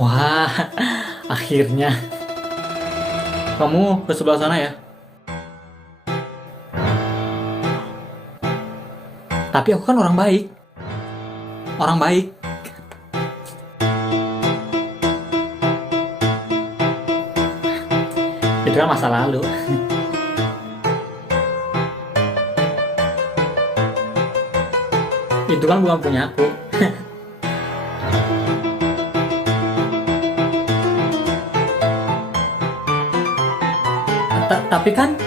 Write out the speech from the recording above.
Wah, akhirnya. Kamu ke sebelah sana ya. Tapi aku kan orang baik. Orang baik. Itu kan masa lalu. Itu kan bukan punya aku. Tapi kan